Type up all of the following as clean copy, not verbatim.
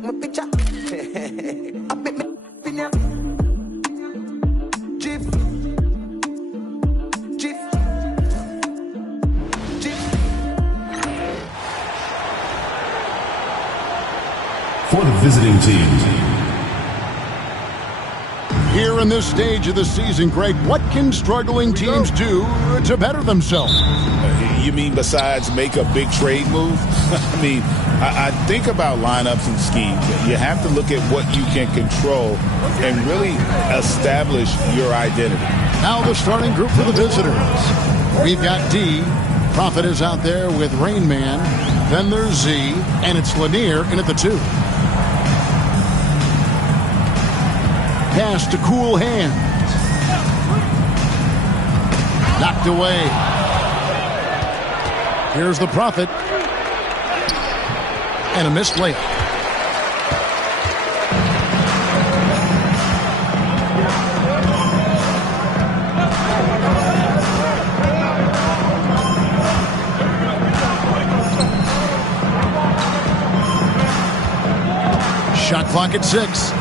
take my picture. I bet me pinya. Jif. Jif. Jif. For the visiting team. Here in this stage of the season, Greg, what can struggling teams do to better themselves? You mean besides make a big trade move? I think about lineups and schemes. You have to look at what you can control and really establish your identity. Now the starting group for the visitors. We've got D. Prophet is out there with Rain Man. Then there's Z, and it's Lanier in at the 2. Pass to Cool Hands. Knocked away. Here's the Prophet. And a missed layup. Shot clock at 6.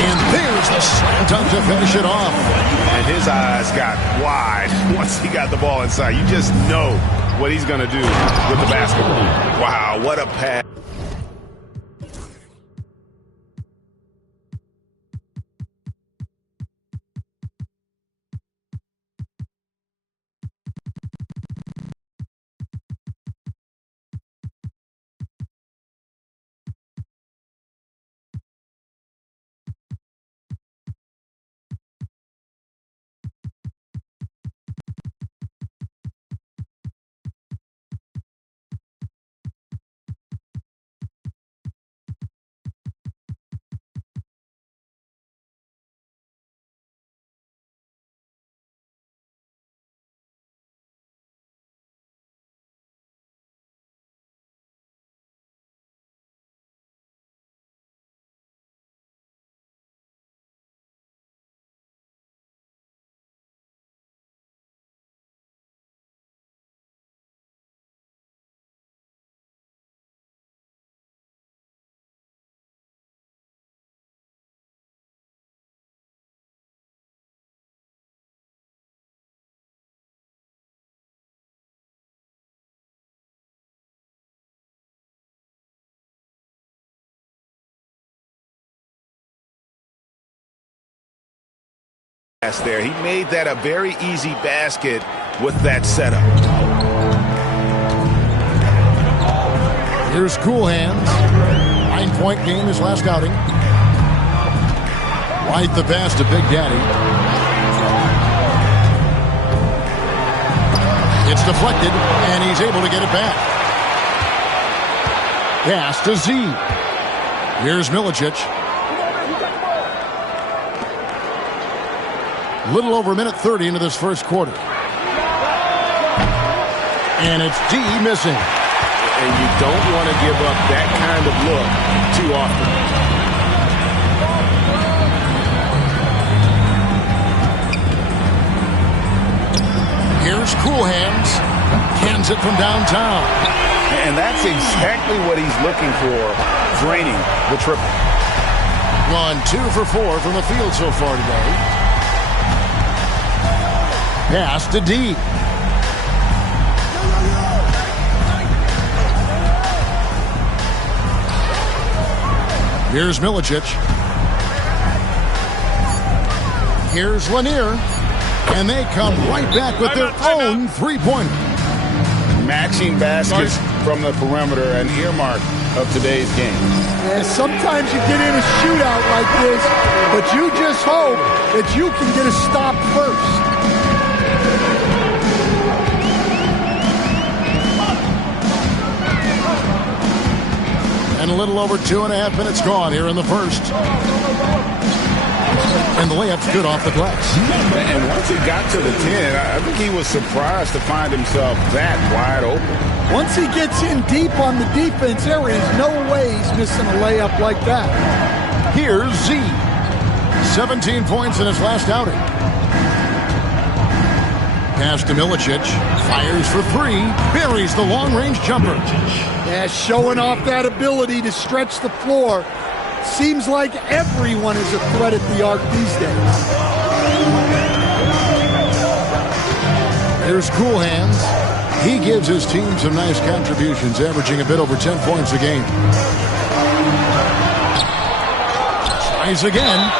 And there's the slam dunk to finish it off. And his eyes got wide once he got the ball inside. You just know what he's going to do with the basketball. Wow, what a pass. There. He made that a very easy basket with that setup. Here's Cool Hands. 9-point game his last outing. Right the pass to Big Daddy. It's deflected, and he's able to get it back. Pass to Z. Here's Milicic. Little over a minute 30 into this first quarter. And it's D missing. And you don't want to give up that kind of look too often. Here's Cool Hands. Cans it from downtown. And that's exactly what he's looking for, draining the triple. Gone 2 for 4 from the field so far today. Pass to D. Here's Milicic. Here's Lanier. And they come right back with their own three-pointer. Matching baskets from the perimeter, an earmark of today's game. Yeah, sometimes you get in a shootout like this, but you just hope that you can get a stop first. And a little over 2.5 minutes gone here in the first. And the layup's good off the glass. And once he got to the 10, I think he was surprised to find himself that wide open. Once he gets in deep on the defense, there is no way he's missing a layup like that. Here's Z. 17 points in his last outing. Pass to Milicic. Fires for 3. Buries the long-range jumper. Yeah, showing off that ability to stretch the floor. Seems like everyone is a threat at the arc these days. Here's Cool Hands. He gives his team some nice contributions, averaging a bit over 10 points a game. Tries again.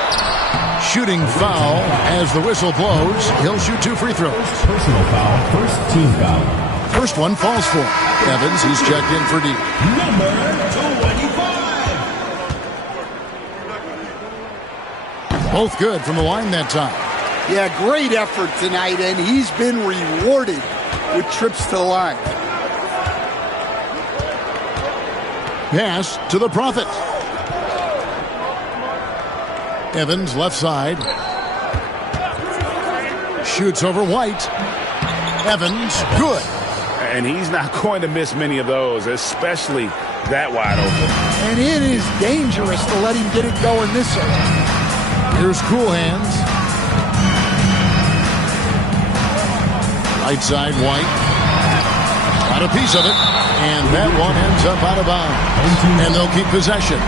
Shooting foul as the whistle blows. He'll shoot 2 free throws. Personal foul, first team foul. First one falls for Evans. He's checked in for D. Number 25. Both good from the line that time. Yeah, great effort tonight, and he's been rewarded with trips to the line. Pass to the Prophet. Evans left side. Shoots over White. Evans, good. And he's not going to miss many of those, especially that wide open. And it is dangerous to let him get it going this way. Here's Cool Hands. Right side, White. Got a piece of it. And that one ends up out of bounds. And they'll keep possession.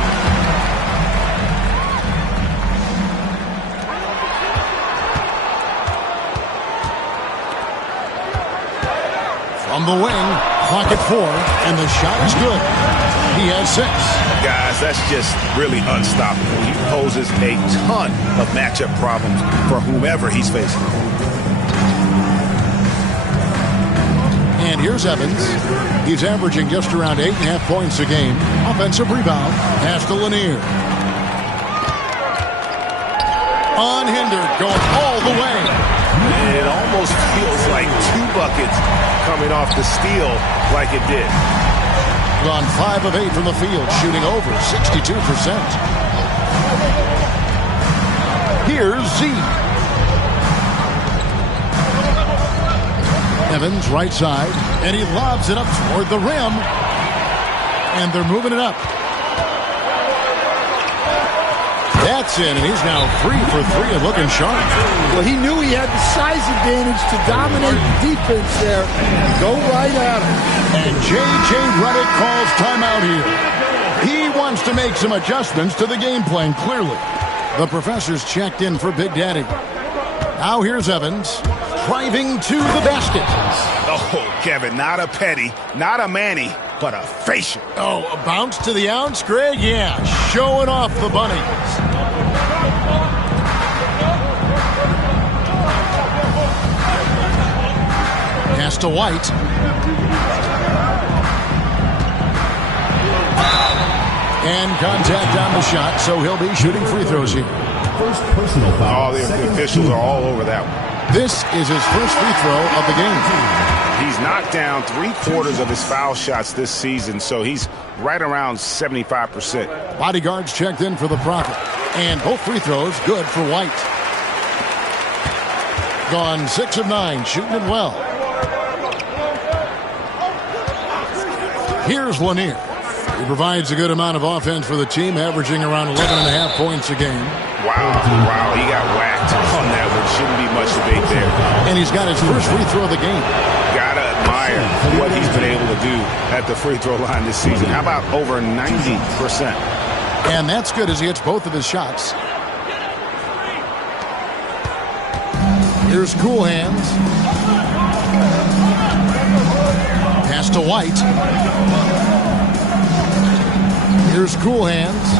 From the wing, clock at 4, and the shot is good. He has 6. Guys, that's just really unstoppable. He poses a ton of matchup problems for whomever he's facing. And here's Evans. He's averaging just around 8.5 points a game. Offensive rebound. Pass to Lanier. Unhindered, going all the way. It almost feels like 2 buckets coming off the steal like it did. Gone 5 of 8 from the field, shooting over 62%. Here's Z. Evans, right side, and he lobs it up toward the rim. And they're moving it up. That's in, and he's now 3 for 3 and looking sharp. Well, he knew he had the size advantage to dominate the defense there. Go right at him. And J.J. Redick calls timeout here. He wants to make some adjustments to the game plan, clearly. The professor's checked in for Big Daddy. Now here's Evans, driving to the basket. Oh, Kevin, not a petty, not a Manny, but a facial. Oh, a bounce to the ounce, Greg? Yeah, showing off the bunnies. Pass to White. And contact on the shot, so he'll be shooting free throws here. First personal foul. All the officials are all over that one. This is his first free throw of the game. He's knocked down 3/4 of his foul shots this season, so he's right around 75%. Bodyguards checked in for the Prophet. And both free throws good for White. Gone 6 of 9, shooting it well. Here's Lanier. He provides a good amount of offense for the team, averaging around 11.5 points a game. Wow, he got whacked on that one. Shouldn't be much debate there. And he's got his first free throw of the game. Gotta admire what he's been able to do at the free throw line this season. How about over 90%? And that's good as he hits both of his shots. Here's Cool Hands. Pass to White. Here's Cool Hands.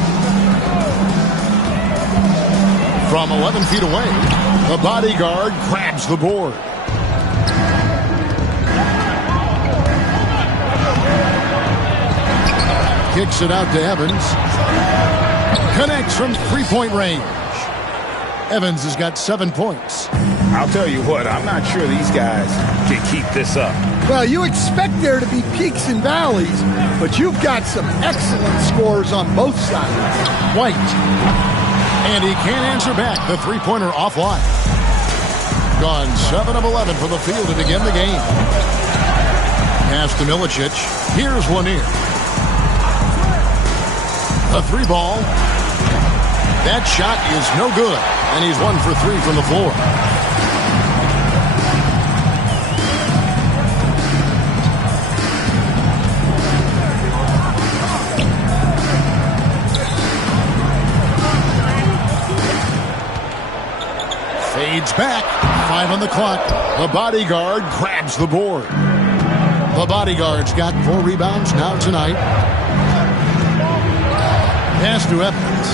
From 11 feet away, the bodyguard grabs the board. Kicks it out to Evans. Connects from three-point range. Evans has got 7 points. I'll tell you what, I'm not sure these guys can keep this up. Well, you expect there to be peaks and valleys, but you've got some excellent scores on both sides. White. And he can't answer back. The three-pointer offline. Gone 7 of 11 from the field to begin the game. Pass to Milicic. Here's Lanier. A 3-ball. That shot is no good. And he's 1 for 3 from the floor. Fades back. 5 on the clock. The bodyguard grabs the board. The bodyguard's got 4 rebounds now tonight. Pass to Evans.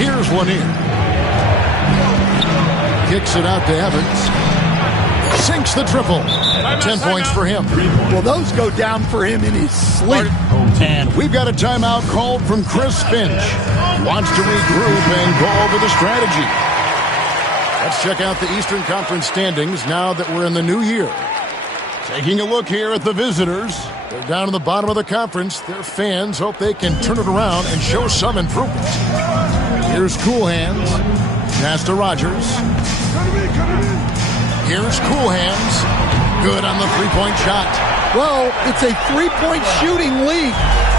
Here's Lanier. Kicks it out to Evans. Sinks the triple. 10 points for him. Well, those go down for him in his sleep. And we've got a timeout called from Chris Finch. Wants to regroup and go over the strategy. Let's check out the Eastern Conference standings now that we're in the new year. Taking a look here at the visitors. They're down in the bottom of the conference. Their fans hope they can turn it around and show some improvement. Here's Cool Hands. Pass to Rogers. Here's Cool Hands. Good on the three-point shot. Well, it's a three-point shooting league.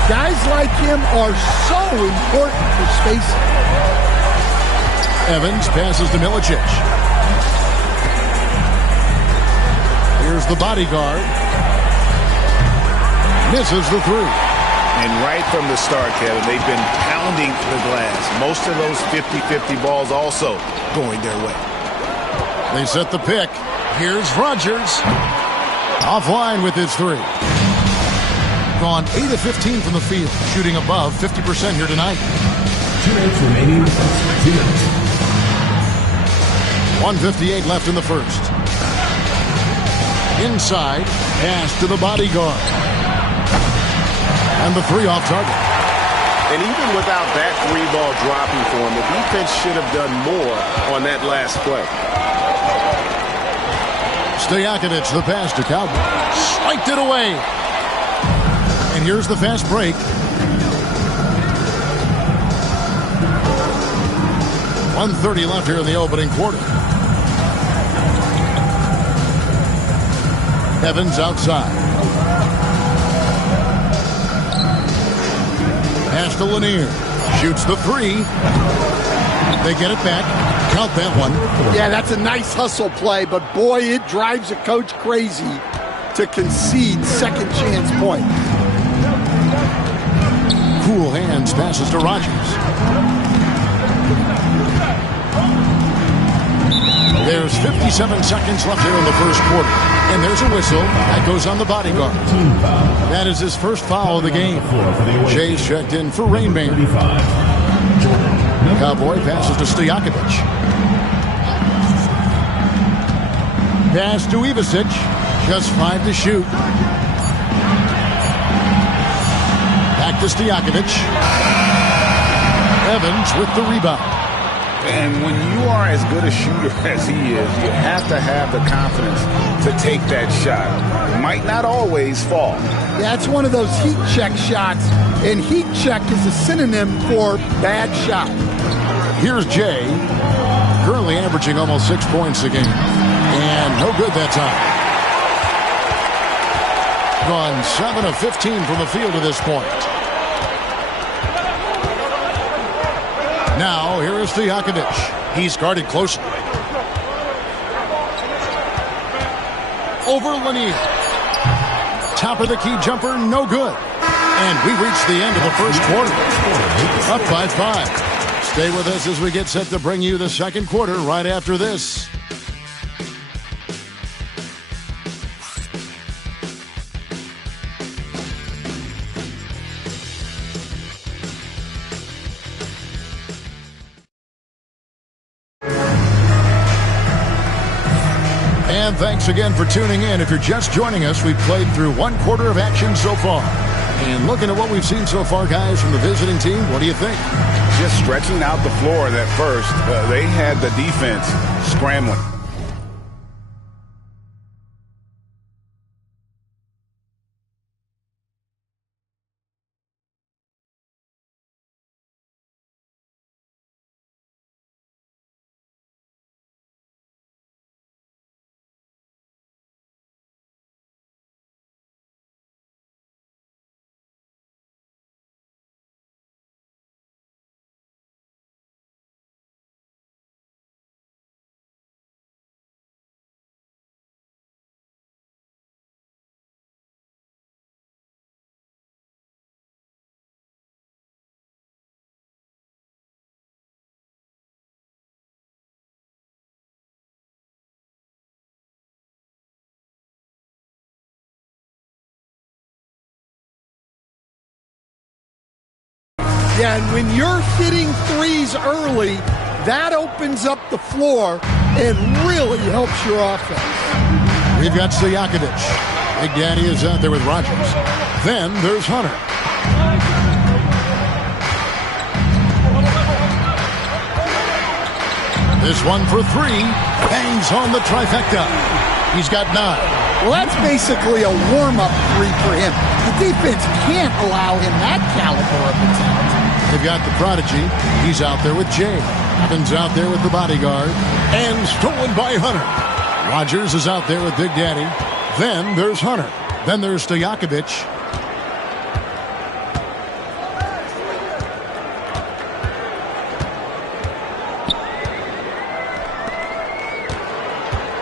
Guys like him are so important for spacing. Evans passes to Milicic. Here's the bodyguard. Misses the three. And right from the start, Kevin, they've been pounding the glass. Most of those 50-50 balls also going their way. They set the pick. Here's Rogers. Offline with his three. Gone 8 of 15 from the field. Shooting above 50% here tonight. 2 minutes remaining. 2 minutes. 1:58 left in the first. Inside. Pass to the bodyguard. And the three off target. And even without that three ball dropping for him, the defense should have done more on that last play. Stojakovic, the pass to Cowboy. Swiped it away. And here's the fast break. .130 left here in the opening quarter. Evans outside. Pass to Lanier. Shoots the three. They get it back. Count that one. Yeah, that's a nice hustle play, but boy, it drives a coach crazy to concede second chance point. Cool Hands passes to Rogers. There's 57 seconds left here in the first quarter. And there's a whistle. That goes on the bodyguard. That is his first foul of the game. Jay's checked in for Rainmaker. Cowboy passes to Stojakovic. Pass to Ivasic. Just 5 to shoot. Back to Stojakovic. Evans with the rebound. And when you are as good a shooter as he is, you have to have the confidence to take that shot. It might not always fall. Yeah, it's one of those heat check shots, and heat check is a synonym for bad shot. Here's Jay, currently averaging almost 6 points a game. And no good that time. Gone 7 of 15 from the field to this point. Now, here is Stojakovic. He's guarded closely. Over Lanier. Top of the key jumper, no good. And we reach the end of the first quarter. Up by 5. Stay with us as we get set to bring you the second quarter right after this. And thanks again for tuning in. If you're just joining us, we've played through 1 quarter of action so far. And looking at what we've seen so far, guys, from the visiting team, what do you think? Just stretching out the floor that first. They had the defense scrambling. Yeah, and when you're hitting threes early, that opens up the floor and really helps your offense. We've got Stojakovic. Big Daddy is out there with Rogers. Then there's Hunter. This one for three. Bangs home the trifecta. He's got 9. Well, that's basically a warm-up three for him. The defense can't allow him that caliber of attempt. They've got the prodigy. He's out there with Jay. Evans out there with the bodyguard. And stolen by Hunter. Rogers is out there with Big Daddy. Then there's Hunter. Then there's Stojakovic.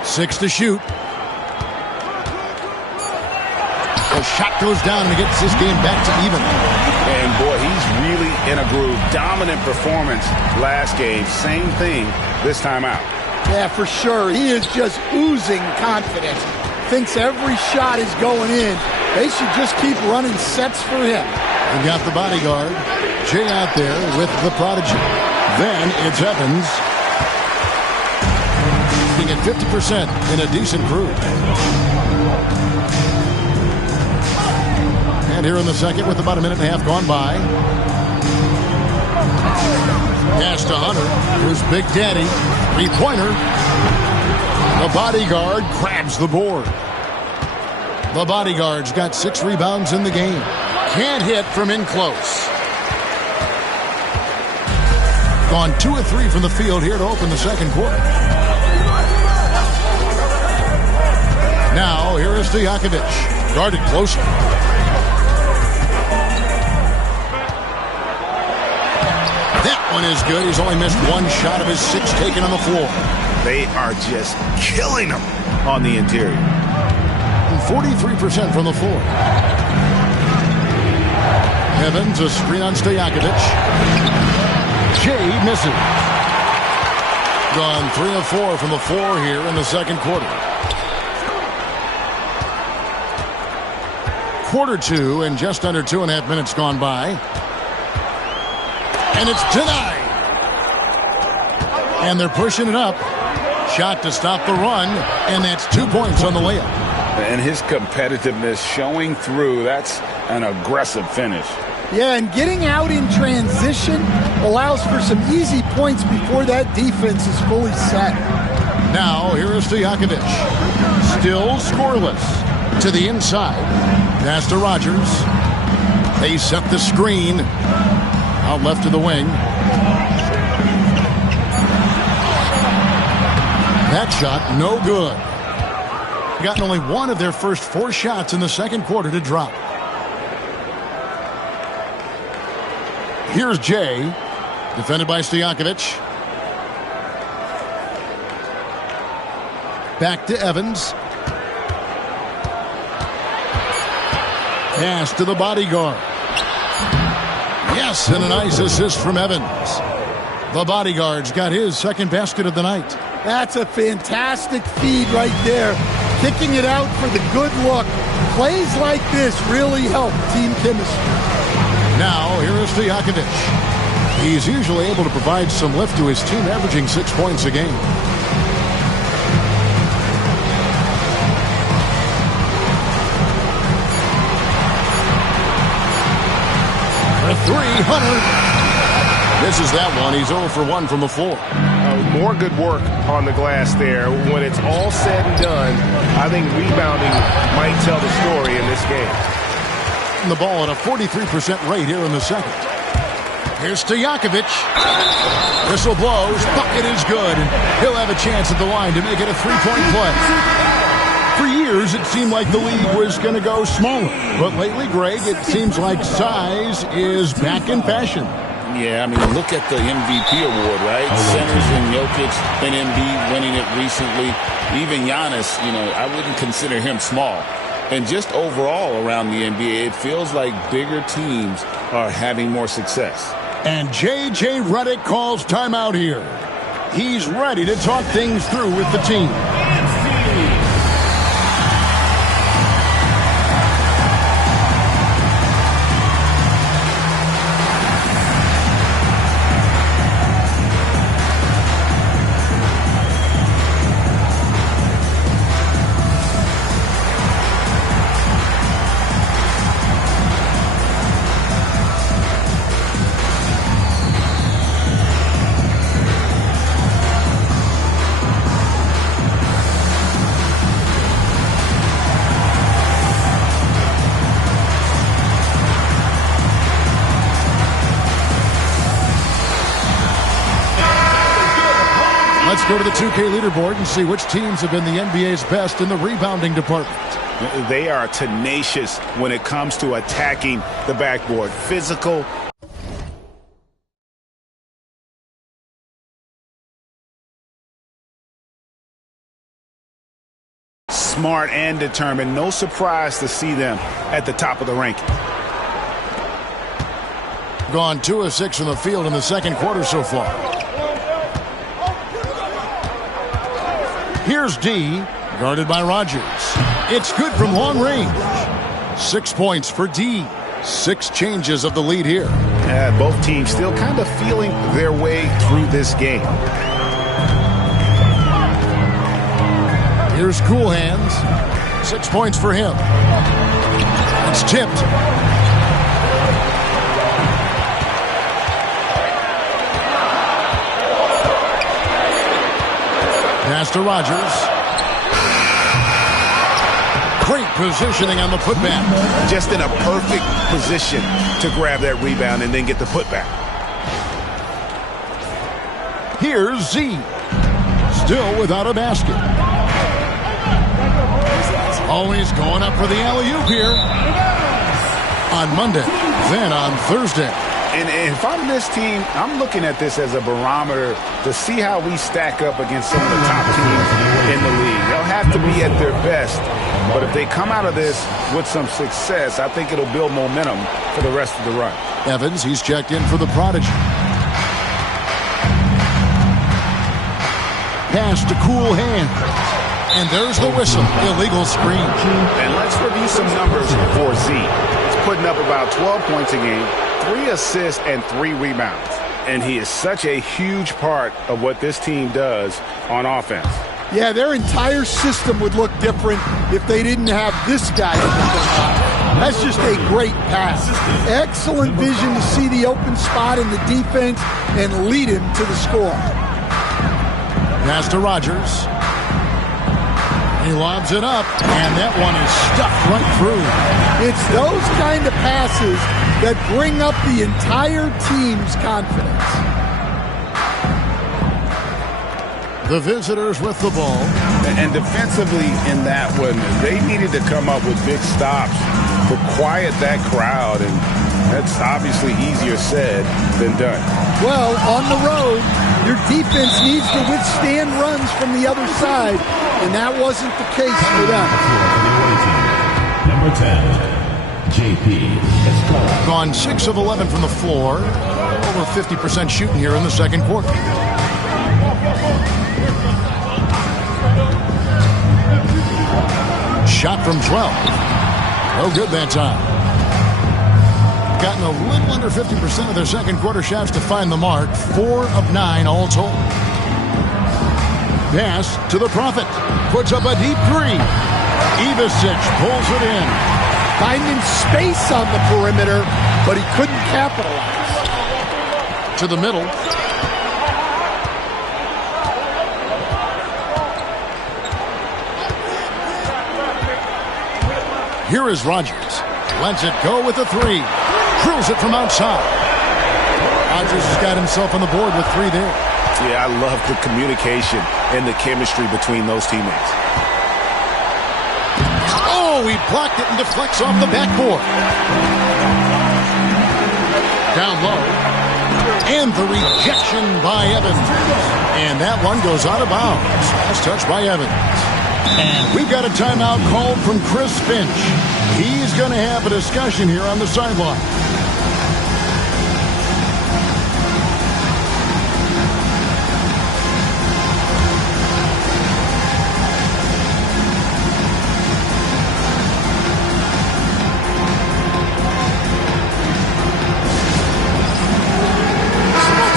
Six to shoot. The shot goes down and gets this game back to even. And boy, he's really in a groove. Dominant performance last game. Same thing this time out. Yeah, for sure. He is just oozing confidence. Thinks every shot is going in. They should just keep running sets for him. We've got the bodyguard. Jay out there with the prodigy. Then it's Evans. At 50% in a decent groove. And here in the second with about a minute and a half gone by. Pass to Hunter. Here's Big Daddy. 3-pointer. The bodyguard grabs the board. The bodyguard's got 6 rebounds in the game. Can't hit from in close. Gone 2 of 3 from the field here to open the second quarter. Now, here is Stojakovic. Guarded closely. That one is good. He's only missed 1 shot of his 6 taken on the floor. They are just killing him on the interior. 43% from the floor. Evans, a screen on Stojakovic. Jay misses. Gone 3 of 4 from the floor here in the second quarter. Quarter 2 and just under 2.5 minutes gone by. And it's denied. And they're pushing it up. Shot to stop the run. And that's 2 points on the layup. And his competitiveness showing through. That's an aggressive finish. Yeah, and getting out in transition allows for some easy points before that defense is fully set. Now, here is Stojakovic. Still scoreless. To the inside. Pass to Rogers. They set the screen. Out left to the wing. That shot, no good. Gotten only 1 of their first 4 shots in the second quarter to drop. Here's Jay. Defended by Stojakovic. Back to Evans. Pass to the bodyguard. Yes, and a nice assist from Evans. The bodyguard's got his second basket of the night. That's a fantastic feed right there. Kicking it out for the good look. Plays like this really help team chemistry. Now, here is Stojakovic. He's usually able to provide some lift to his team, averaging 6 points a game. For 3, Hunter. Misses that one. He's 0 for 1 from the floor. More good work on the glass there. When it's all said and done, I think rebounding might tell the story in this game. The ball at a 43% rate here in the second. Here's Stojakovic. Whistle blows. Bucket is good. He'll have a chance at the line to make it a 3-point play. For years, it seemed like the league was going to go smaller. But lately, Greg, it seems like size is back in fashion. Yeah, I mean, look at the MVP award, right? Centers and Jokic, and Embiid winning it recently. Even Giannis, I wouldn't consider him small. And just overall around the NBA, it feels like bigger teams are having more success. And J.J. Redick calls timeout here. He's ready to talk things through with the team. Let's go to the 2K leaderboard and see which teams have been the NBA's best in the rebounding department. They are tenacious when it comes to attacking the backboard. Physical. Smart and determined. No surprise to see them at the top of the ranking. Gone 2 of 6 from the field in the second quarter so far. Here's D, guarded by Rogers. It's good from long range. 6 points for D. 6 changes of the lead here. Both teams still kind of feeling their way through this game. Here's Cool Hands. 6 points for him. It's tipped. Pass to Rogers. Great positioning on the putback. Just in a perfect position to grab that rebound and then get the putback. Here's Z. Still without a basket. Always going up for the alley-oop here. On Monday, then on Thursday. And if I'm this team, I'm looking at this as a barometer to see how we stack up against some of the top teams in the league. They'll have to be at their best. But if they come out of this with some success, I think it'll build momentum for the rest of the run. Evans, he's checked in for the Prodigy. Pass to Cool Hand. And there's the whistle. Illegal screen. And let's review some numbers for Z. He's putting up about 12 points a game, 3 assists, and 3 rebounds. And he is such a huge part of what this team does on offense. Yeah, their entire system would look different if they didn't have this guy. That's just a great pass. Excellent vision to see the open spot in the defense and lead him to the score. Pass to Rogers. He lobs it up, and that one is stuffed right through. It's those kind of passes that bring up the entire team's confidence. The visitors with the ball. And defensively in that one, they needed to come up with big stops to quiet that crowd, and that's obviously easier said than done. Well, on the road, your defense needs to withstand runs from the other side, and that wasn't the case for them. Number 10, JP. Gone 6 of 11 from the floor. Over 50% shooting here in the second quarter. Shot from 12. No good that time. Gotten a little under 50% of their second quarter shots to find the mark. 4 of 9 all told. Pass to the Prophet. Puts up a deep 3. Ivicic pulls it in. Finding space on the perimeter, but he couldn't capitalize. To the middle. Here is Rogers. Lets it go with a 3. Drills it from outside. Rogers has got himself on the board with 3 there. Yeah, I love the communication and the chemistry between those teammates. Oh, he blocked it and deflects off the backboard. Down low. And the rejection by Evans. And that one goes out of bounds. Last touch by Evans. And we've got a timeout called from Chris Finch. He's going to have a discussion here on the sideline.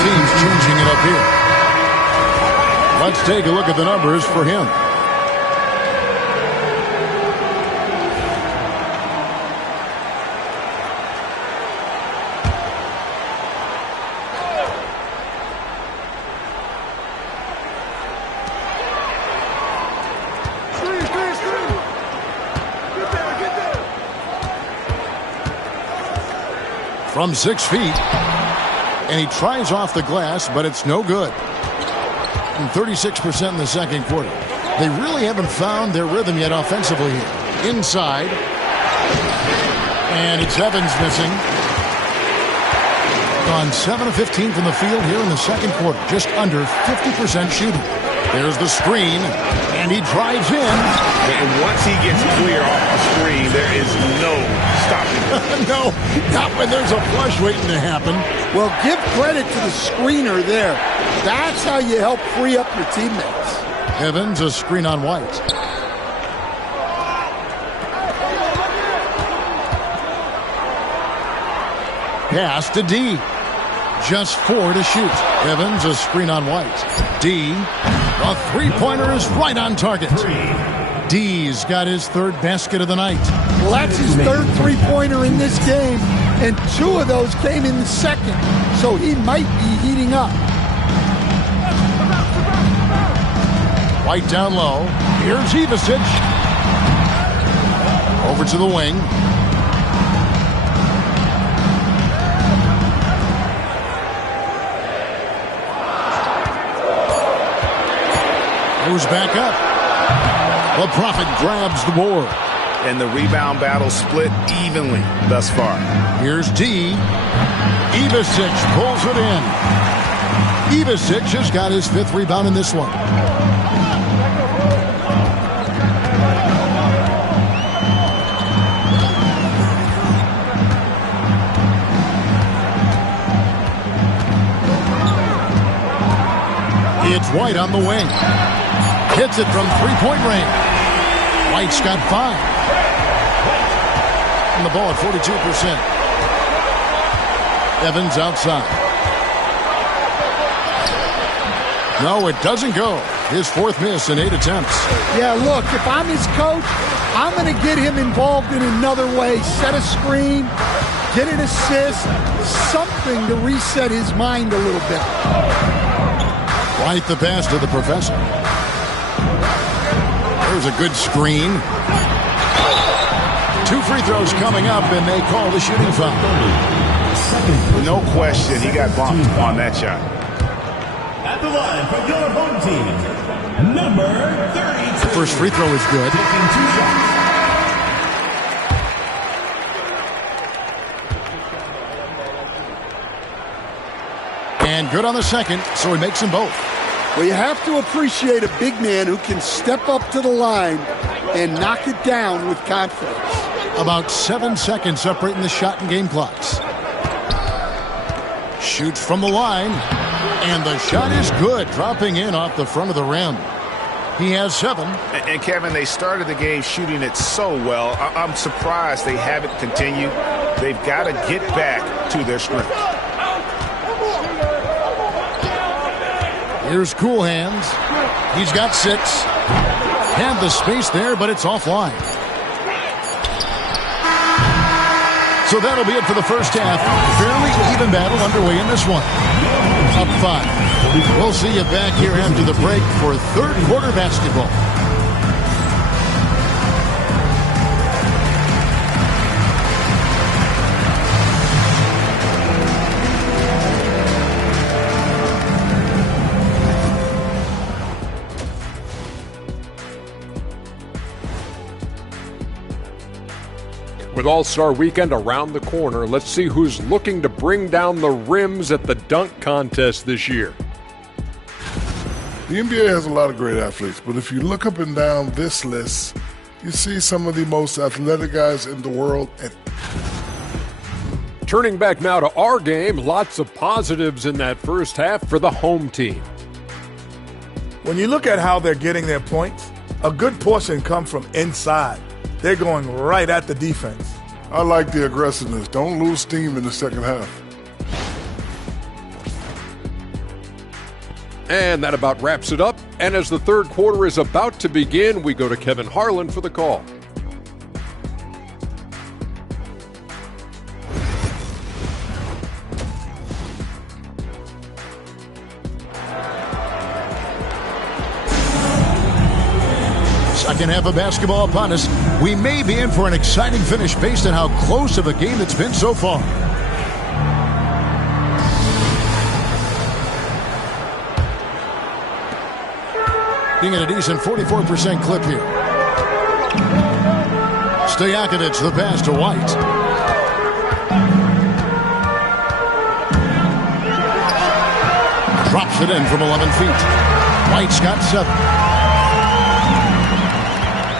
Teams changing it up here. Let's take a look at the numbers for him. From 6 feet. And he tries off the glass, but it's no good. shooting 36% in the second quarter. They really haven't found their rhythm yet offensively here. Inside. And it's Evans missing. Gone 7 of 15 from the field here in the second quarter. Just under 50% shooting. There's the screen, and he drives in. And once he gets clear off the screen, there is no stopping him. No, not when there's a flush waiting to happen. Well, give credit to the screener there. That's how you help free up your teammates. Evans, a screen on White. Pass to D. Just 4 to shoot. Evans, a screen on White. D. A three-pointer is right on target. D's got his third basket of the night. Well, that's his third three-pointer in this game, and 2 of those came in the second, so he might be heating up. White down low. Here's Ivasic. Over to the wing. Goes back up. The Prophet grabs the board. And the rebound battle split evenly thus far. Here's D. Ivasic pulls it in. Ivasic has got his 5th rebound in this one. It's White on the wing. Hits it from three-point range. White's got 5. And the ball at 42%. Evans outside. No, it doesn't go. His 4th miss in 8 attempts. Yeah, look, if I'm his coach, I'm going to get him involved in another way. Set a screen, get an assist, something to reset his mind a little bit. White the pass to the professor. There's a good screen. 2 free throws coming up, and they call the shooting foul. No question, he got bumped on that shot. At the line for your home team, number 32. First free throw is good. Taking 2 shots. And good on the second, so he makes them both. Well, you have to appreciate a big man who can step up to the line and knock it down with confidence. About 7 seconds separating the shot and game clocks. Shoots from the line, and the shot is good, dropping in off the front of the rim. He has 7. And Kevin, they started the game shooting it so well. I'm surprised they haven't continued. They've got to get back to their strength. Here's Cool Hands. He's got 6. Had the space there, but it's offline. So that'll be it for the first half. Fairly even battle underway in this one. Up 5. We'll see you back here after the break for third quarter basketball. With All-Star Weekend around the corner, let's see who's looking to bring down the rims at the dunk contest this year. The NBA has a lot of great athletes, but if you look up and down this list, you see some of the most athletic guys in the world. Turning back now to our game, lots of positives in that first half for the home team. When you look at how they're getting their points, a good portion come from inside. They're going right at the defense. I like the aggressiveness. Don't lose steam in the second half. And that about wraps it up. And as the third quarter is about to begin, we go to Kevin Harlan for the call. Second half of basketball upon us. We may be in for an exciting finish based on how close of a game it's been so far. Being at a decent 44% clip here. Stojakovic, the pass to White. Drops it in from 11 feet. White's got 7.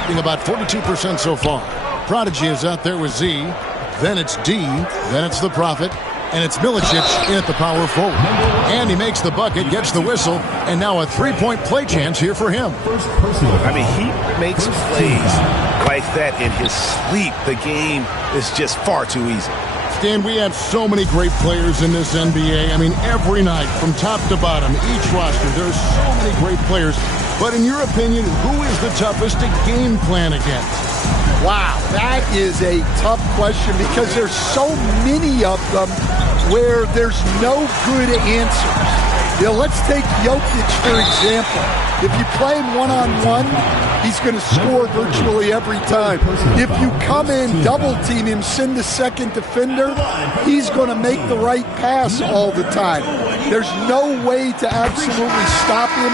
Being about 42% so far. Prodigy is out there with Z. Then it's D. Then it's the Prophet. And it's Milicic in at the power forward. And he makes the bucket, gets the whistle, and now a three-point play chance here for him. I mean, he makes plays like that in his sleep. The game is just far too easy. Stan, we have so many great players in this NBA. I mean, every night, from top to bottom, each roster, there's so many great players. But in your opinion, who is the toughest to game plan against? Wow, that is a tough question because there's so many of them where there's no good answers. You know, let's take Jokic, for example. If you play him one-on-one, he's going to score virtually every time. If you come in, double-team him, send a second defender, he's going to make the right pass all the time. There's no way to absolutely stop him.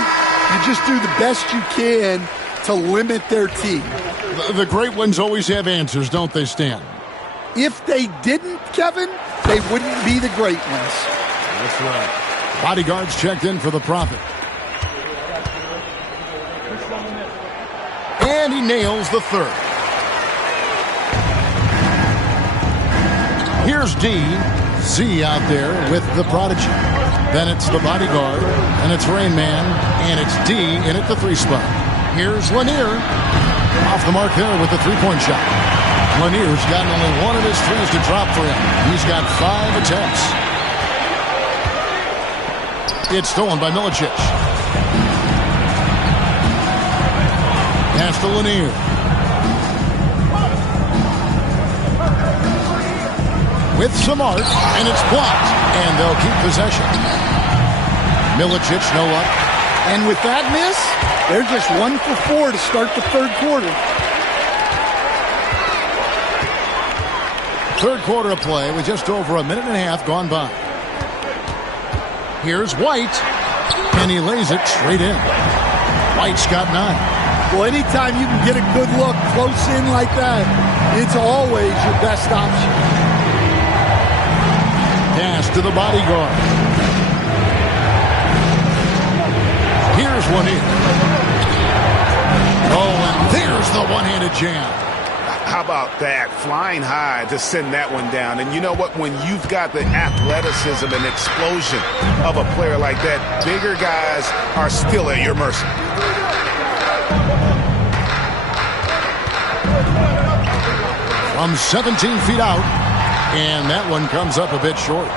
You just do the best you can to limit their team. The great ones always have answers, don't they, Stan? If they didn't, Kevin, they wouldn't be the great ones. That's right. Bodyguards checked in for the Prophet. And he nails the third. Here's D. Z out there with the Prodigy. Then it's the Bodyguard, and it's Rain Man, and it's D in at the 3 spot. Here's Lanier. Off the mark there with the three-point shot. Lanier's gotten only one of his threes to drop for him. He's got 5 attempts. It's stolen by Milicic. Pass to Lanier. With some art, and it's blocked. And they'll keep possession. Milicic, no luck. And with that miss, they're just 1 for 4 to start the third quarter. Third quarter of play with just over a minute and a half gone by. Here's White, and he lays it straight in. White's got 9. Well, anytime you can get a good look close in like that, it's always your best option. Pass to the Bodyguard. Here's one in. Oh, and there's the one-handed jam. How about that? Flying high to send that one down. And you know what? When you've got the athleticism and explosion of a player like that, bigger guys are still at your mercy. From 17 feet out, and that one comes up a bit short.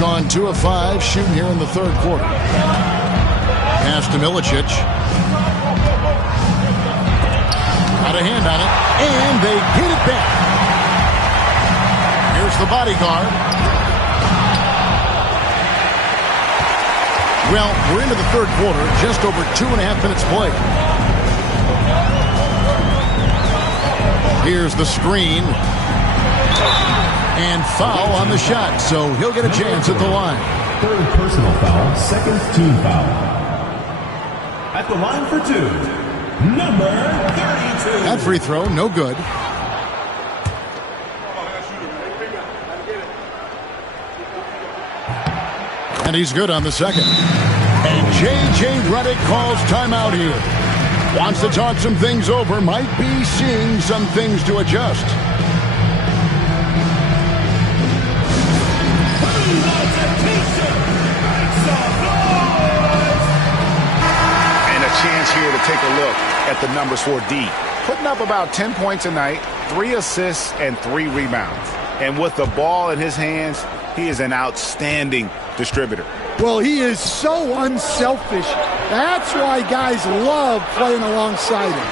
Gone 2 of 5 shooting here in the third quarter. Pass to Milicic. Got a hand on it, and they get it back. Here's the Bodyguard. Well, we're into the third quarter, just over 2.5 minutes played. Here's the screen. And foul on the shot, so he'll get a chance at the line. Third personal foul, second team foul. At the line for 2, number 32. That free throw, no good. And he's good on the second. And J.J. Redick calls timeout here. Wants to talk some things over, might be seeing some things to adjust. And a chance here to take a look at the numbers for D. Putting up about 10 points a night, 3 assists, and 3 rebounds. And with the ball in his hands, he is an outstanding distributor. Well, he is so unselfish. That's why guys love playing alongside him.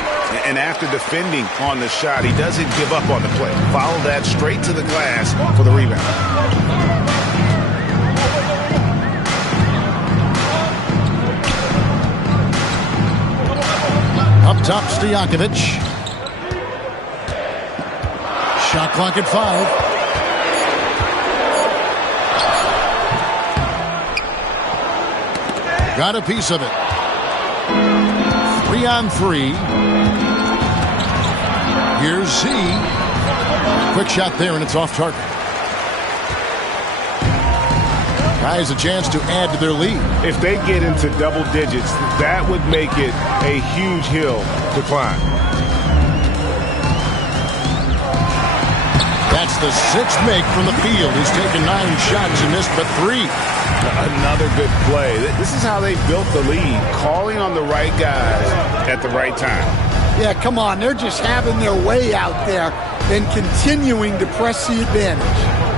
And after defending on the shot, he doesn't give up on the play. Follow that straight to the glass for the rebound. Up top, Stojakovic. Shot clock at 5. Got a piece of it. D on three. Here's Z. Quick shot there, and it's off target. Guys, a chance to add to their lead. If they get into double digits, that would make it a huge hill to climb. That's the sixth make from the field. He's taken 9 shots and missed but 3. Another good play. This is how they built the lead, calling on the right guys at the right time. Yeah, come on. They're just having their way out there and continuing to press the advantage.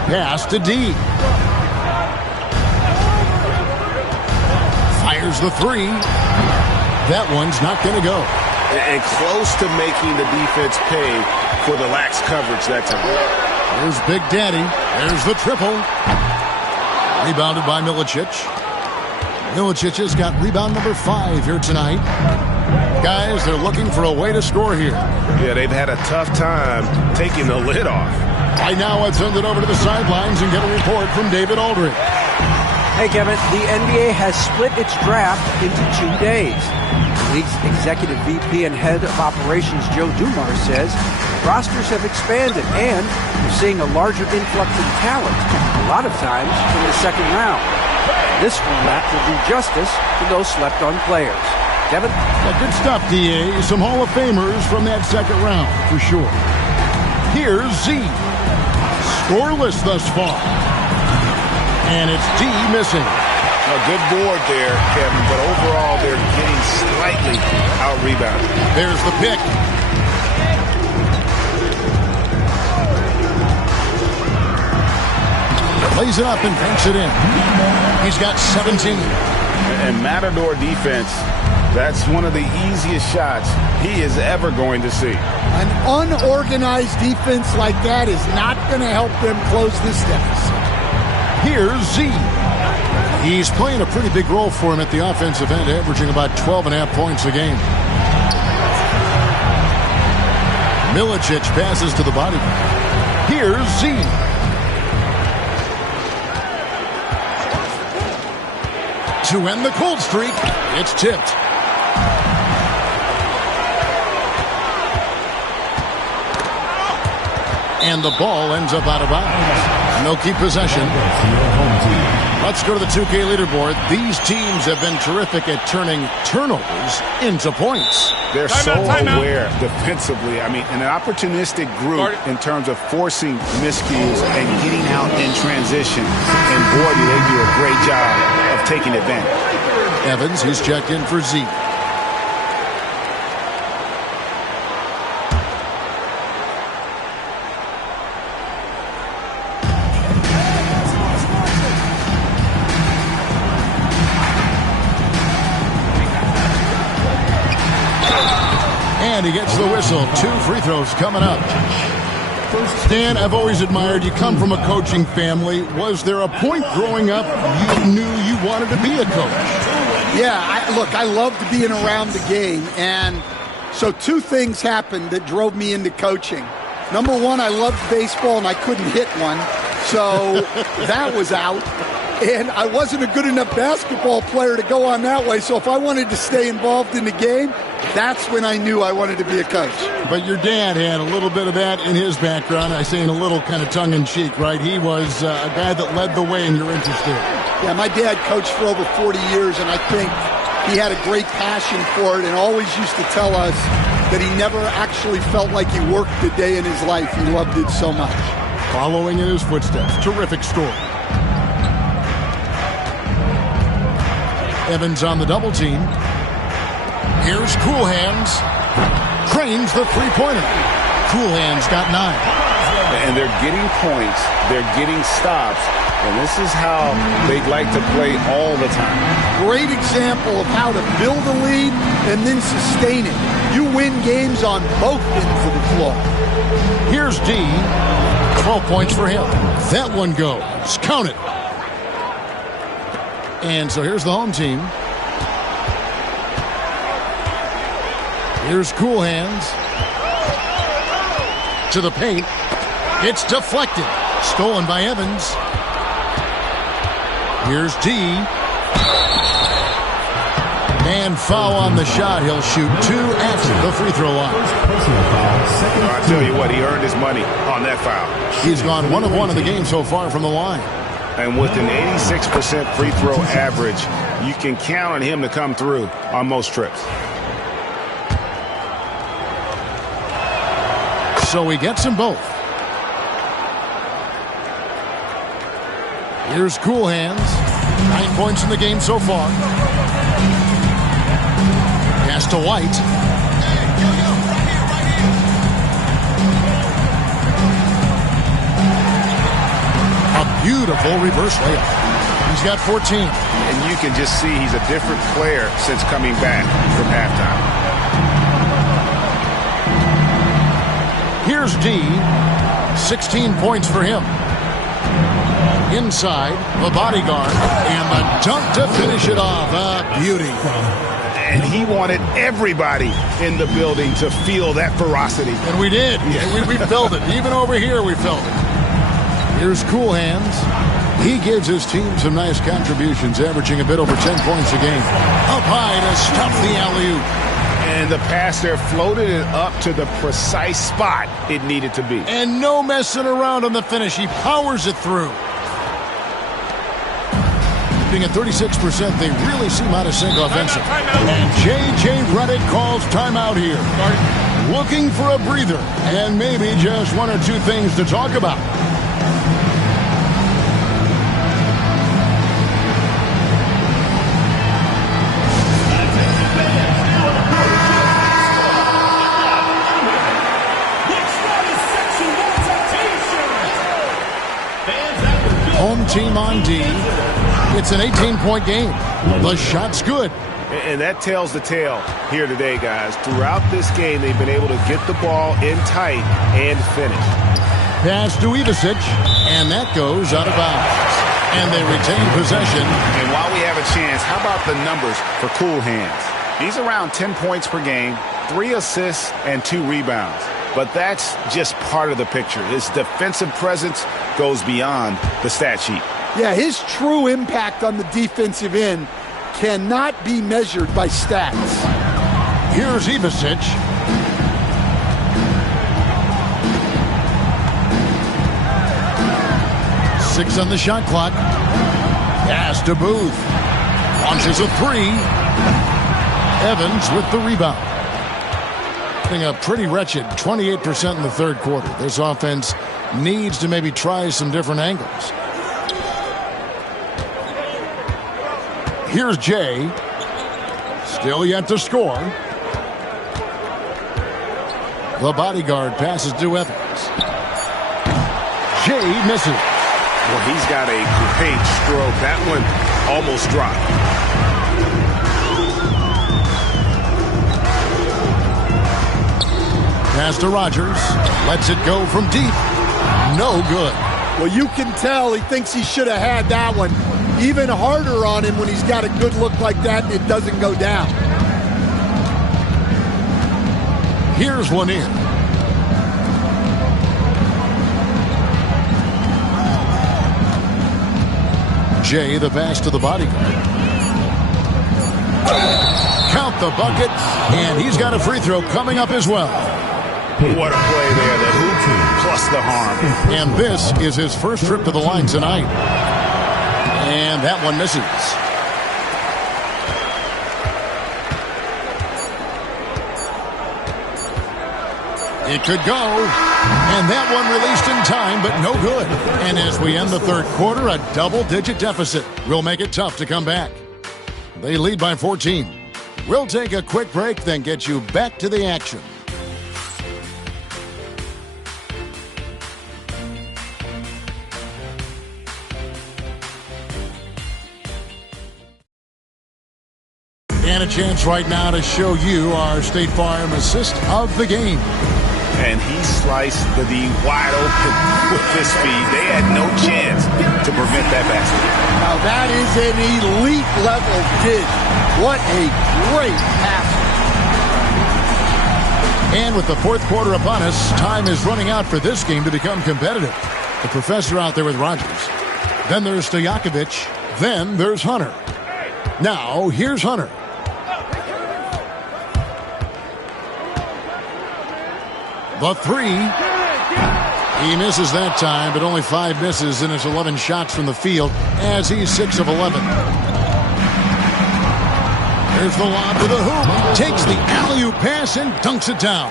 Pass to D. Fires the 3. That one's not going to go. And close to making the defense pay for the lax coverage that time. There's Big Daddy. There's the triple. Rebounded by Milicic. Milicic has got rebound number 5 here tonight. Guys, they're looking for a way to score here. Yeah, they've had a tough time taking the lid off. Right now, let's send it over to the sidelines and get a report from David Aldridge. Hey, Kevin, the NBA has split its draft into 2 days. The league's executive VP and head of operations, Joe Dumars, says rosters have expanded and we're seeing a larger influx in talent, a lot of times in the second round. This format will do justice to those slept-on players. Kevin? Yeah, good stuff, D.A. Some Hall of Famers from that second round, for sure. Here's Z. Scoreless thus far. And it's D missing. A good board there, Kevin, but overall they're getting slightly out-rebounded. There's the pick. Lays it up and banks it in. He's got 17. And Matador defense, that's one of the easiest shots he is ever going to see. An unorganized defense like that is not going to help them close this deficit. Here's Z. He's playing a pretty big role for him at the offensive end, averaging about 12.5 points a game. Milicic passes to the body. Here's Z. To end the cold streak, it's tipped. And the ball ends up out of bounds. No keep possession. Let's go to the 2K leaderboard. These teams have been terrific at turning turnovers into points. They're so aware defensively. I mean, an opportunistic group in terms of forcing miscues and getting out in transition. And boy, do they do a great job of taking advantage. Evans, he's checked in for Z. And he gets the whistle. 2 free throws coming up. Dan, I've always admired you. Come from a coaching family. Was there a point growing up you knew you wanted to be a coach? Yeah, I loved being around the game. And so 2 things happened that drove me into coaching. Number 1, I loved baseball and I couldn't hit one. So that was out. And I wasn't a good enough basketball player to go on that way. So if I wanted to stay involved in the game, that's when I knew I wanted to be a coach. But your dad had a little bit of that in his background. I say in a little kind of tongue-in-cheek, right? He was a guy that led the way in your interest there. Yeah, my dad coached for over 40 years, and I think he had a great passion for it and always used to tell us that he never actually felt like he worked a day in his life. He loved it so much. Following in his footsteps. Terrific story. Evans on the double team. Here's Cool Hands. Cranes the three-pointer. Cool Hands got 9. And they're getting points. They're getting stops. And this is how they'd like to play all the time. Great example of how to build a lead and then sustain it. You win games on both ends of the floor. Here's D. 12 points for him. That one goes. Count it. And so here's the home team. Here's Cool Hands. To the paint. It's deflected. Stolen by Evans. Here's D. And foul on the shot. He'll shoot 2 at the free throw line. I tell you what, he earned his money on that foul. He's gone 1 of 1 in the game so far from the line. And with an 86% free throw average, you can count on him to come through on most trips. So he gets them both. Here's Cool Hands. 9 points in the game so far. Pass to White. A beautiful reverse layup. He's got 14. And you can just see he's a different player since coming back from halftime. Here's D. 16 points for him. Inside, the bodyguard, and the dunk to finish it off. A beauty. And he wanted everybody in the building to feel that ferocity. And we did. We felt it. Even over here, we felt it. Here's Cool Hands. He gives his team some nice contributions, averaging a bit over 10 points a game. Up high to stop the alley-oop. And the pass there floated it up to the precise spot it needed to be. And no messing around on the finish. He powers it through. Being at 36%, they really seem out of sync offensively. And J.J. Redick calls timeout here. Looking for a breather and maybe just 1 or 2 things to talk about. Home team on D. It's an 18-point game. The shot's good. And that tells the tale here today, guys. Throughout this game, they've been able to get the ball in tight and finish. Pass to Ivicic, and that goes out of bounds. And they retain possession. And while we have a chance, how about the numbers for Cool Hands? He's around 10 points per game, 3 assists, and 2 rebounds. But that's just part of the picture. His defensive presence goes beyond the stat sheet. Yeah, his true impact on the defensive end cannot be measured by stats. Here's Ivicic. Six on the shot clock. Pass to Booth. Launches a 3. Evans with the rebound. A pretty wretched 28% in the third quarter. This offense needs to maybe try some different angles. Here's Jay. Still yet to score. The bodyguard passes to Evans. Jay misses. Well, he's got a great stroke. That one almost dropped. Pass to Rogers. Lets it go from deep. No good. Well, you can tell he thinks he should have had that one. Even harder on him when he's got a good look like that and it doesn't go down. Here's Lanier. Jay, the pass to the bodyguard. Count the bucket, and he's got a free throw coming up as well. What a play there, the hoop plus the harm. And this is his first trip to the line tonight. And that one misses. It could go. And that one released in time, but no good. And as we end the third quarter, a double-digit deficit will make it tough to come back. They lead by 14. We'll take a quick break, then get you back to the action. And a chance right now to show you our State Farm assist of the game. And he sliced the D wide open with his speed. They had no chance to prevent that basket. Now that is an elite level dig. What a great pass. And with the fourth quarter upon us, time is running out for this game to become competitive. The professor out there with Rogers. Then there's Stojakovic. Then there's Hunter. Now, here's Hunter. The three. He misses that time, but only 5 misses in his 11 shots from the field as he's 6 of 11. There's the lob to the hoop. Takes the alley-oop pass and dunks it down.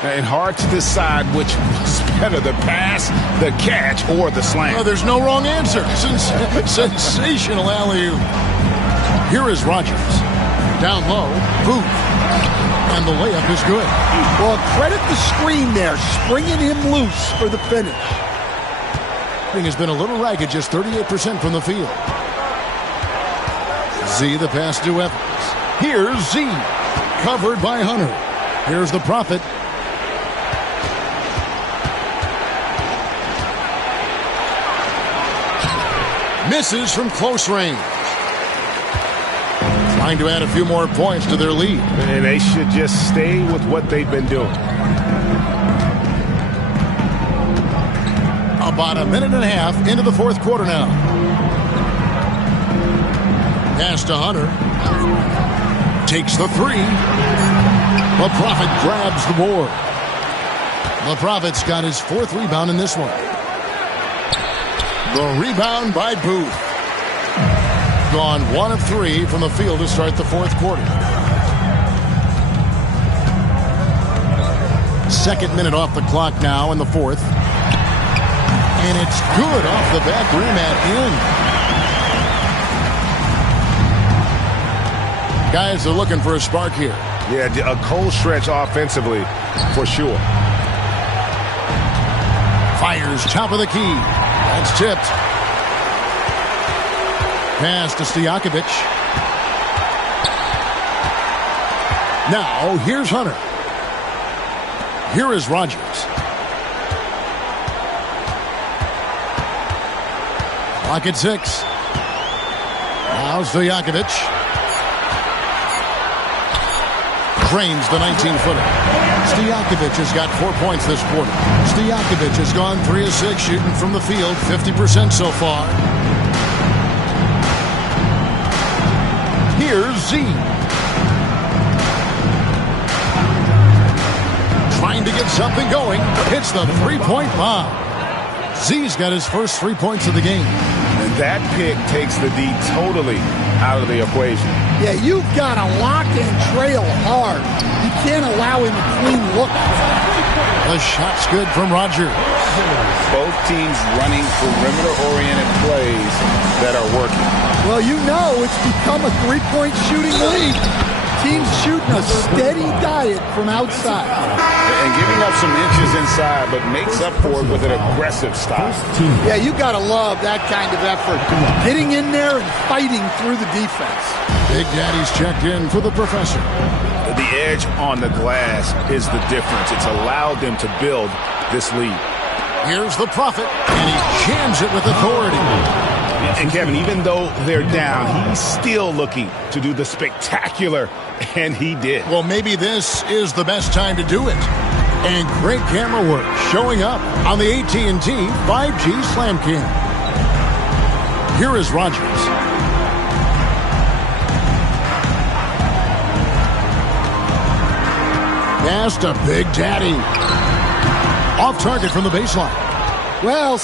And hard to decide which was better, the pass, the catch, or the slam. There's no wrong answer. Sensational alley-oop. Here is Rogers. Down low, Booth. And the layup is good. Well, credit the screen there, springing him loose for the finish. Thing has been a little ragged, just 38% from the field. Z, the pass to Evans. Here's Z. Covered by Hunter. Here's the Prophet. Misses from close range. Trying to add a few more points to their lead. And they should just stay with what they've been doing. About a minute and a half into the fourth quarter now. Pass to Hunter. Takes the three. The Prophet grabs the board. The Prophet's got his 4th rebound in this one. The rebound by Booth. Gone 1 of 3 from the field to start the fourth quarter. 2nd minute off the clock now in the fourth. And it's good off the back rim at in. Guys are looking for a spark here. Yeah, a cold stretch offensively, for sure. Fires top of the key. That's tipped. Pass to Stojakovic. Now, here's Hunter. Here is Rogers. Clock at 6. Now Stojakovic. Drains the 19-footer. Stojakovic has got 4 points this quarter. Stojakovic has gone 3 of 6 shooting from the field, 50% so far. Here's Z. Trying to get something going. Hits the three-point bomb. Z's got his first 3 points of the game. And that pick takes the D totally out of the equation. Yeah, you've got to lock and trail hard. You can't allow him a clean look. The shot's good from Rogers. Both teams running perimeter-oriented plays that are working. Well, you know it's become a three-point shooting league. Teams shooting a steady diet from outside. And giving up some inches inside, but makes up for it with an aggressive style. Yeah, you got to love that kind of effort. Getting in there and fighting through the defense. Big Daddy's checked in for the professor. The edge on the glass is the difference. It's allowed them to build this lead. Here's the Prophet, and he jams it with authority. And Kevin, even though they're down, he's still looking to do the spectacular, and he did. Well, maybe this is the best time to do it. And great camera work showing up on the AT&T 5G Slam Cam. Here is Rogers. Pass to Big Daddy. Off target from the baseline. Well,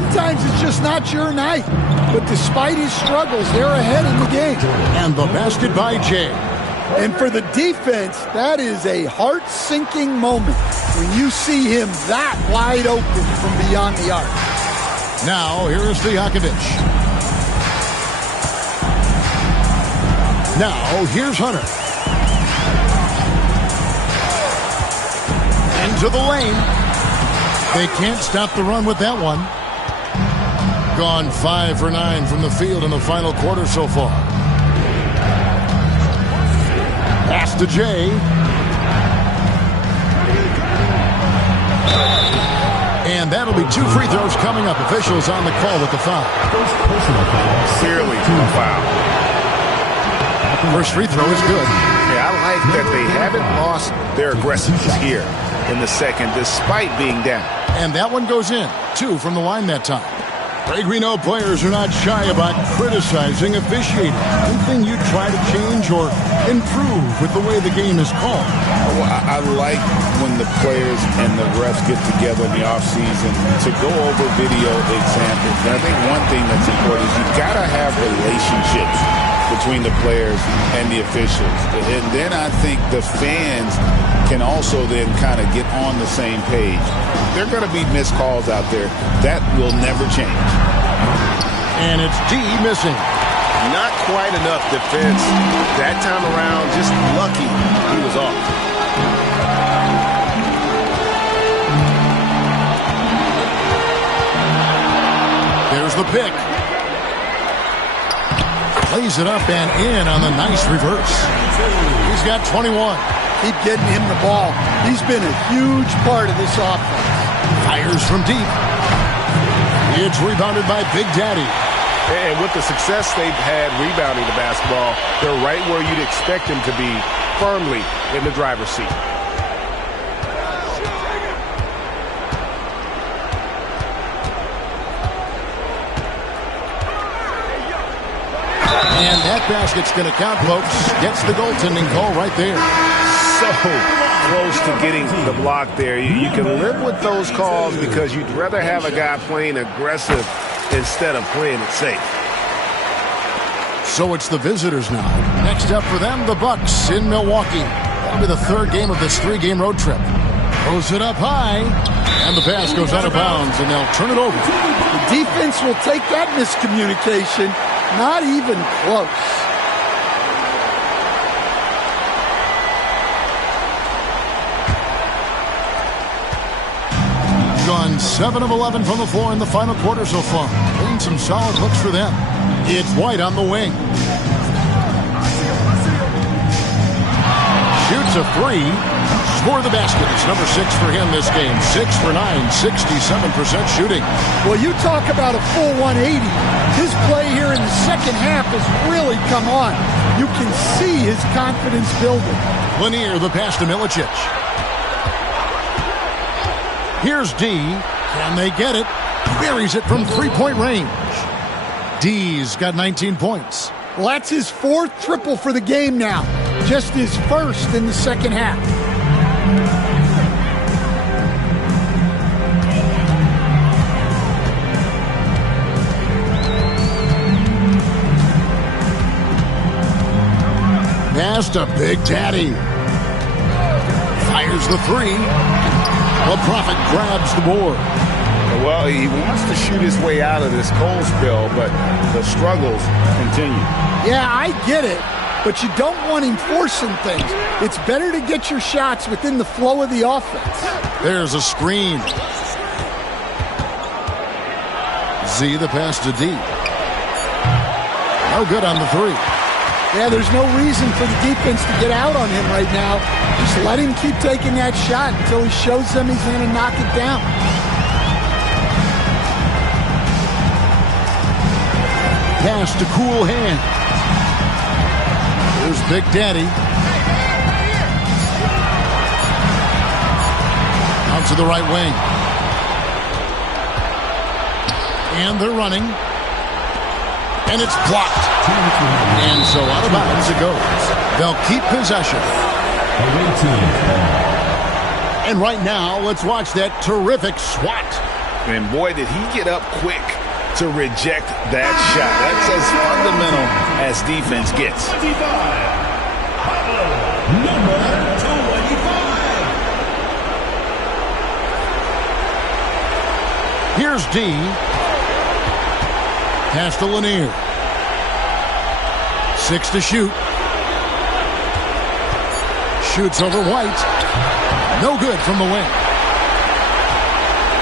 Sometimes it's just not your night. But despite his struggles, they're ahead in the game. And the basket by Jay. And for the defense, that is a heart-sinking moment when you see him that wide open from beyond the arc. Now, here's Stojakovic. Now, here's Hunter. Into the lane. They can't stop the run with that one. Gone 5 for 9 from the field in the final quarter so far. Pass to Jay. And that'll be 2 free throws coming up. Officials on the call with the foul. First personal foul. Clearly a foul. First free throw is good. Yeah, I like that they haven't lost their aggressiveness here in the second, despite being down. And that one goes in. 2 from the line that time. Greg, we know players are not shy about criticizing officiating. Anything you try to change or improve with the way the game is called? Well, I like when the players and the refs get together in the offseason to go over video examples. And I think one thing that's important is you've got to have relationships between the players and the officials. And then I think the fans can also then kind of get on the same page. There are going to be missed calls out there. That will never change. And it's D missing. Not quite enough defense that time around. Just lucky he was off. There's the pick. Plays it up and in on the nice reverse. He's got 21. Keep getting him the ball. He's been a huge part of this offense. Fires from deep. It's rebounded by Big Daddy. And with the success they've had rebounding the basketball, they're right where you'd expect them to be, firmly in the driver's seat. And that basket's going to count, folks. Gets the goaltending call right there. So close to getting the block there. You can live with those calls because you'd rather have a guy playing aggressive instead of playing it safe. So it's the visitors now. Next up for them, the Bucks in Milwaukee. That'll be the 3rd game of this 3-game road trip. Throws it up high, and the pass goes out of bounds, and they'll turn it over. The defense will take that miscommunication. Not even close. Gone 7 of 11 from the floor in the final quarter so far. Playing some solid looks for them. It's White on the wing. Shoots a 3. Score the basket. It's number 6 for him this game. 6 for 9, 67% shooting. Well, you talk about a full 180. His play here in the second half has really come on. You can see his confidence building. Lanier, the pass to Milicic. Here's D. Can they get it? Buries it from 3-point range. D's got 19 points. Well, that's his 4th triple for the game now. Just his 1st in the second half. Pass to Big Daddy. Fires the 3. The Prophet grabs the board. Well, he wants to shoot his way out of this cold spell, but the struggles continue. Yeah, I get it, but you don't want him forcing things. It's better to get your shots within the flow of the offense. There's a screen. Z, the pass to D. No good on the 3. Yeah, there's no reason for the defense to get out on him right now. Just let him keep taking that shot until he shows them he's going to knock it down. Pass to Cool Hand. Here's Big Daddy. Out to the right wing. And they're running. And it's blocked. And so out of bounds it goes. They'll keep possession. And right now, let's watch that terrific swat. And boy, did he get up quick to reject that shot. That's as fundamental as defense gets. Number 25. Here's D. Pass to Lanier. 6 to shoot. Shoots over White. No good from the wing.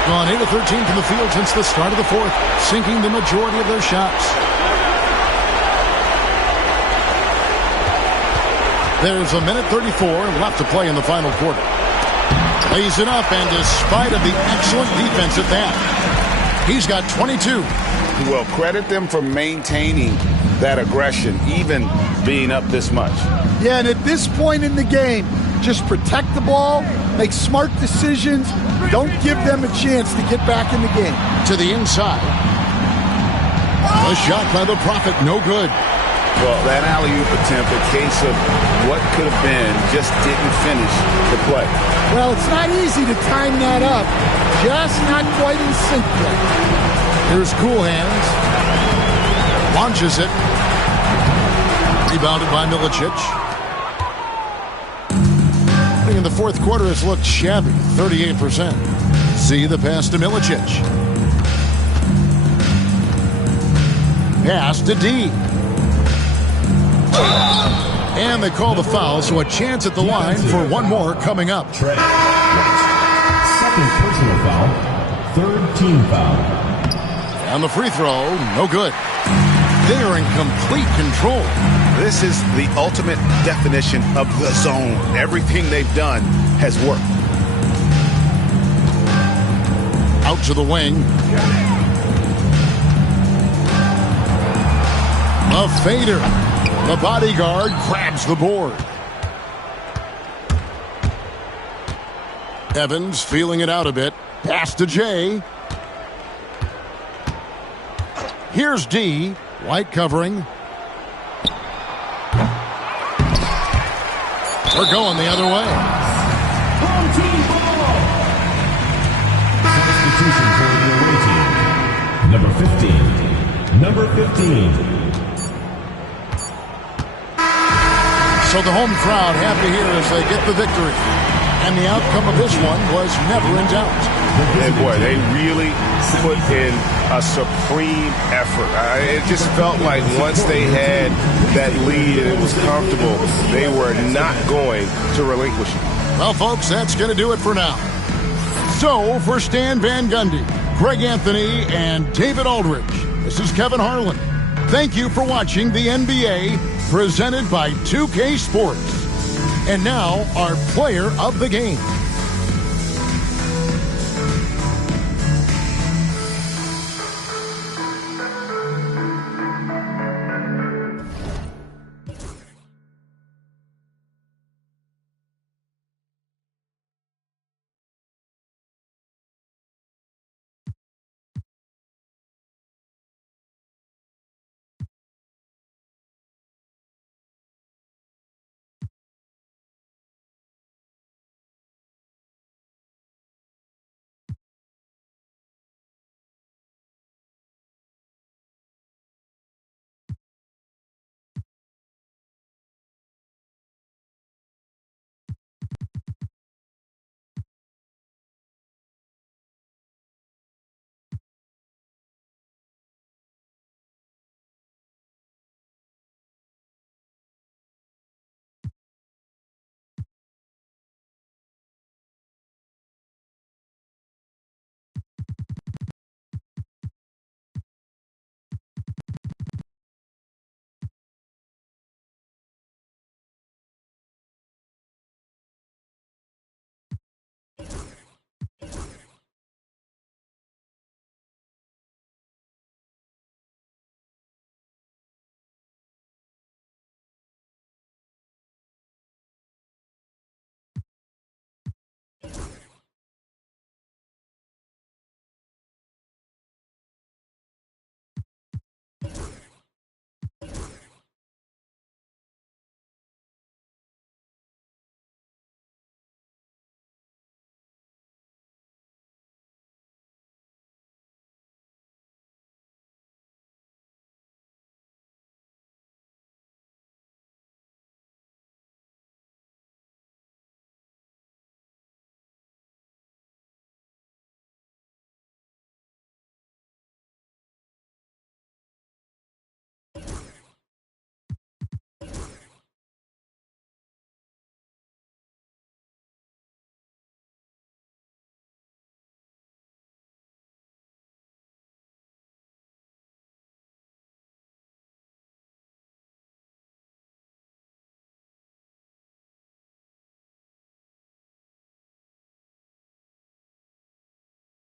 Gone 8 of 13 from the field since the start of the fourth, sinking the majority of their shots. There's a minute 34 left to play in the final quarter. Lays it up, and despite of the excellent defense at that, he's got 22. Well, credit them for maintaining that aggression, even being up this much. Yeah, and at this point in the game, just protect the ball, make smart decisions, don't give them a chance to get back in the game. To the inside. A shot by the Prophet, no good. Well, that alley-oop attempt, a case of what could have been, just didn't finish the play. Well, it's not easy to time that up. Just not quite in sync yet. Here's Cool Hands. Launches it. Rebounded by Milicic. In the fourth quarter has looked shabby, 38%. See the pass to Milicic. Pass to D. And they call the foul, so a chance at the line for one more coming up. Second personal foul. Third team foul. And the free throw, no good. They are in complete control. This is the ultimate definition of the zone. Everything they've done has worked. Out to the wing. A fader. The bodyguard grabs the board. Evans feeling it out a bit. Pass to Jay. Here's D. White covering. We're going the other way. Substitution for the away team. Number 15. Number 15. So the home crowd happy here as they get the victory. And the outcome of this one was never in doubt. And boy, they really put in a supreme effort. It just felt like once they had that lead and it was comfortable, they were not going to relinquish it. Well, folks, that's going to do it for now. So, for Stan Van Gundy, Greg Anthony, and David Aldridge, this is Kevin Harlan. Thank you for watching the NBA presented by 2K Sports. And now, our player of the game.